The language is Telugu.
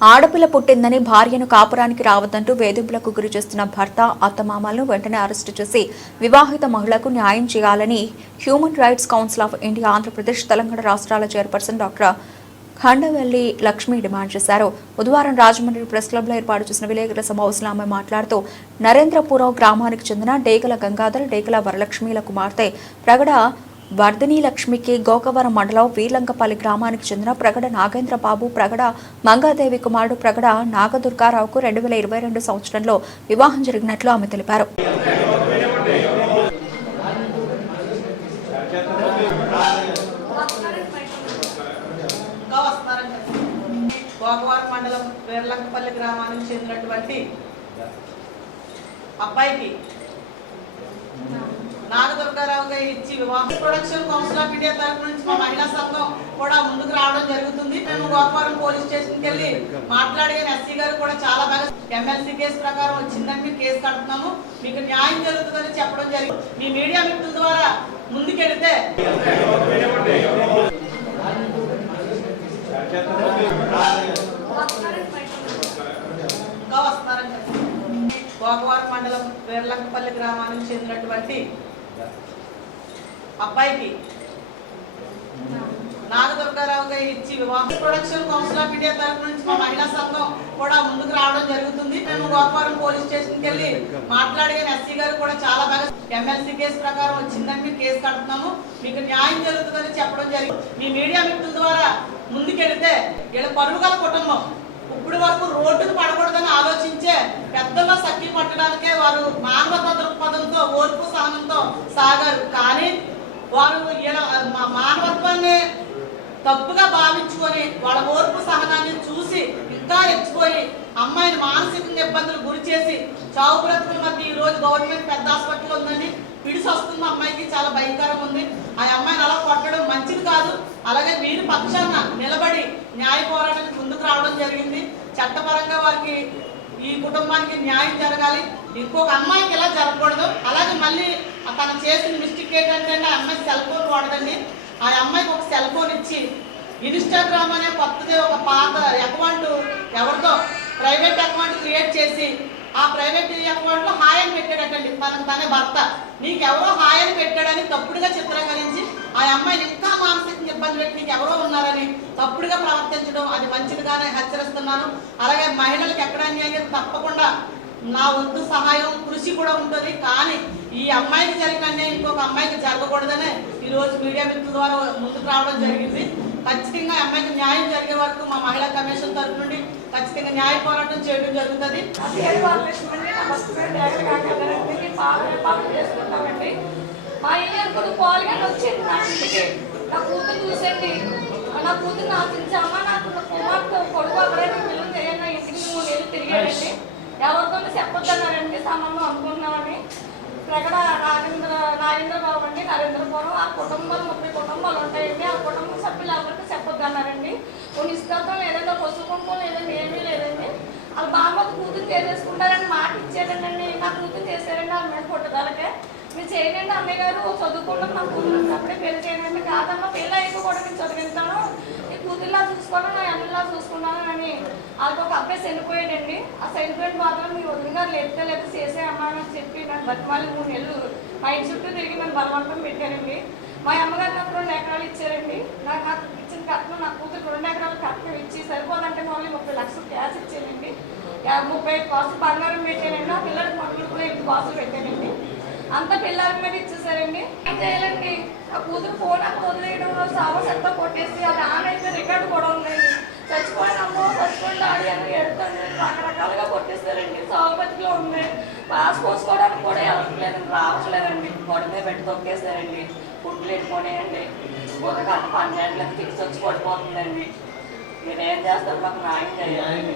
ఆడపిల్ల పుట్టిందని భార్యను కాపురానికి రావద్దంటూ వేధింపులకు గురి చేస్తున్న భర్త అత్తమామలను వెంటనే అరెస్టు చేసి వివాహిత మహిళకు న్యాయం చేయాలని human rights council of India Andhra Pradesh Telangana రాష్ట్రాల chairperson doctor Khandavelli Lakshmi demand చేశారు. బుధవారం రాజమండ్రి ప్రెస్ క్లబ్లో ఏర్పాటు చేసిన విలేకరుల సమావేశంలో ఆమె మాట్లాడుతూ నరేంద్రపురం గ్రామానికి చెందిన డేగల గంగాధర్ డేగల వరలక్ష్మిల కుమార్తె ప్రగడ వర్ధిని లక్ష్మికి గోకవరం మండలం వీర్లంకపల్లి గ్రామానికి చెందిన ప్రగడ నాగేంద్రబాబు ప్రగడ మంగాదేవి కుమారుడు ప్రగడ నాగదుర్గారావుకు రెండు వేల ఇరవై రెండు సంవత్సరంలో వివాహం జరిగినట్లు ఆమె తెలిపారు. మండలం గ్రామానికి చెందినటువంటి అబ్బాయికి నాగదుర్గారావు గారు ఇచ్చి వివాహ ప్రొడక్షన్ కౌన్సిల్ ఆఫ్ ఇండియా తరఫు నుంచి మా మహిళా సంఘం కూడా ముందుకు రావడం జరుగుతుంది. మేము గోకవరం పోలీస్ స్టేషన్కి వెళ్ళి మాట్లాడిన ఎస్సీ గారు కూడా చాలా బాగా ఎమ్మెల్సీ కేసు ప్రకారం వచ్చిందని మేము కేసు కడుతున్నాము. మీకు న్యాయం జరుగుతుందని చెప్పడం జరిగింది. మీ మీడియా మిత్రుల ద్వారా ముందుకెడితే ఇంకా గోకవరం మండలం వేర్లంకపల్లి గ్రామానికి చెందినటువంటి అబ్బాయికి. నాగదుర్గారావు గారు ఇచ్చి వివాహ. ప్రొడక్షన్ కౌన్సిల్ ఆఫ్ ఇండియా తరఫు నుంచి మా మహిళా సంఘం కూడా ముందుకు రావడం జరుగుతుంది. మేము గోకవరం పోలీస్ స్టేషన్కి వెళ్ళి మాట్లాడిన ఎస్సీ గారు కూడా చాలా బాగా ఎమ్మెల్సీ కేసు ప్రకారం వచ్చిందని మేము కేసు కడుతున్నాము. మీకు న్యాయం జరుగుతుందని చెప్పడం జరిగింది. మీ మీడియా మిత్రుల ద్వారా ముందుకెడితే వీళ్ళ పరువు గల కుటుంబం ఇప్పుడు వరకు రోడ్డును పడకూడదని ఆలోచించే పెద్దల్లో సఖి పట్టడానికే వారు మానవత ఓర్పు సహనంతో సాగారు. కానీ వారు ఇలా మానవత్వాన్ని తప్పుగా భావించుకొని వాళ్ళ ఓర్పు సహనాన్ని చూసి ఇంకా రెచ్చిపోయి అమ్మాయిని మానసికంగా ఇబ్బందులు గురి చేసి చావు బ్రతుకుల మధ్య ఈ రోజు గవర్నమెంట్ పెద్ద హాస్పిటల్ ఉందండి. పిడిసి వస్తుంది అమ్మాయికి చాలా భయంకరంగా ఉంది. ఆ అమ్మాయిని అలా కొట్టడం మంచిది కాదు. అలాగే వీరి పక్షాన నిలబడి న్యాయ పోరాటానికి ముందుకు రావడం జరిగింది. చట్టపరంగా వారికి ఈ కుటుంబానికి న్యాయం జరగాలి. ఇంకొక అమ్మాయికి ఎలా జరగకూడదు? అలాగే మళ్ళీ తను చేసిన మిస్టేక్ ఏంటంటే ఆ అమ్మాయి సెల్ ఫోన్ వాడదండి. ఆ అమ్మాయికి ఒక సెల్ ఫోన్ ఇచ్చి ఇన్స్టాగ్రామ్ అనే కొత్తది ఒక పాత అకౌంట్ ఎవరితో ప్రైవేట్ అకౌంట్ క్రియేట్ చేసి ఆ ప్రైవేట్ అకౌంట్లో హాయని పెట్టాడటండి. తనకు తనే భర్త. నీకెవరో హాయని పెట్టాడని తప్పుడుగా చిత్రీకరించి ఆ అమ్మాయిని ఇంకా మానసిక పెట్టి నీకు ఎవరో ఉన్నారని తప్పుడుగా ప్రవర్తించడం అది మంచిదిగానే హెచ్చరిస్తున్నాను. అలాగే మహిళలకు ఎక్కడ అన్యాయం తప్పకుండా నా వంతు సహాయం కృషి కూడా ఉంటుంది. కానీ ఈ అమ్మాయికి జరిగిన అన్యాయం ఇంకొక అమ్మాయికి జరగకూడదనే ఈ రోజు మీడియా మిత్రుల ద్వారా ముందుకు రావడం జరిగింది. ఖచ్చితంగా అమ్మాయికి న్యాయం జరిగే వరకు మా మహిళా కమిషన్ తరఫు నుండి ఖచ్చితంగా న్యాయ పోరాటం చేయడం జరుగుతుంది. మా ఇల్లు అనుకుని వచ్చింది నా ఇంటికి నా కూతురు చూసండి నా కూతురు ఆశించామా నాకు నా కుమార్తె కొడుకు అక్కడే పిల్లలు చేయండి ఇంటికి మూడు నెలలు తిరిగాడండి. ఎవరితో చెప్పొద్దన్నారండి సంబంధం అనుకుంటున్నామని. ఇక్కడ నాగేంద్ర నాగేంద్రబాబు అండి నరేంద్రపురం ఆ కుటుంబాలు ముప్పై కుటుంబాలు ఉంటాయండి. ఆ కుటుంబ సభ్యులు ఎవరికి చెప్పొద్దన్నారండి. కొన్ని ఇస్తాం లేదంటే పసుపు లేదండి ఏమీ లేదండి. వాళ్ళ బామ్మకు కూతురు చేసేసుకుంటారని మాట ఇచ్చారండి నా కూతురు చేశారండి ఆ మీద పుట్టదలకే మీరు చేయండి అన్నయ్య గారు చదువుకుంటాం నా కూతురు అప్పుడే పెళ్ళి చేయండి కాదు. వాళ్ళకి ఒక అబ్బాయి చనిపోయాడండి ఆ చనిపోయిన మాత్రం మీ వదిన గారు లేపితే చేసే అమ్మాయి అని చెప్పి నన్ను బతిమాలి మూడు నెలలు మా ఇంటి చుట్టూ తిరిగి నన్ను బలవంతం పెట్టారండి. మా అమ్మగారు నాకు రెండు ఎకరాలు ఇచ్చారండి. నాకు నాకు ఇచ్చిన కట్నం నా కూతురు రెండు ఎకరాలు కట్నం ఇచ్చి సరిపోదంటే మళ్ళీ ముప్పై లక్షలు క్యాష్ ఇచ్చానండి. ముప్పై కాసులు బంగారం పెట్టానండి. ఆ పిల్లలకి పనులు కూడా ఎనిమిది కాసులు పెట్టానండి. అంత పిల్లల మీద ఇచ్చేసారండి. ఏం చేయాలండి? ఆ కూతురు ఫోన్ అక్కడ వదిలేయడం సావస్ కొట్టేసి అది ఆమె అయితే రికార్డు కూడా ఉందండి. మీద పెట్టి తొక్కేస్తారండి. ఫుడ్లు వెళ్ళిపోయాయండి ఉదకాల పన్నెండులకు ఫిక్స్ వచ్చి పడిపోతుందండి. మీరు ఏం చేస్తారు మాకు న్యాయం చేయాలి.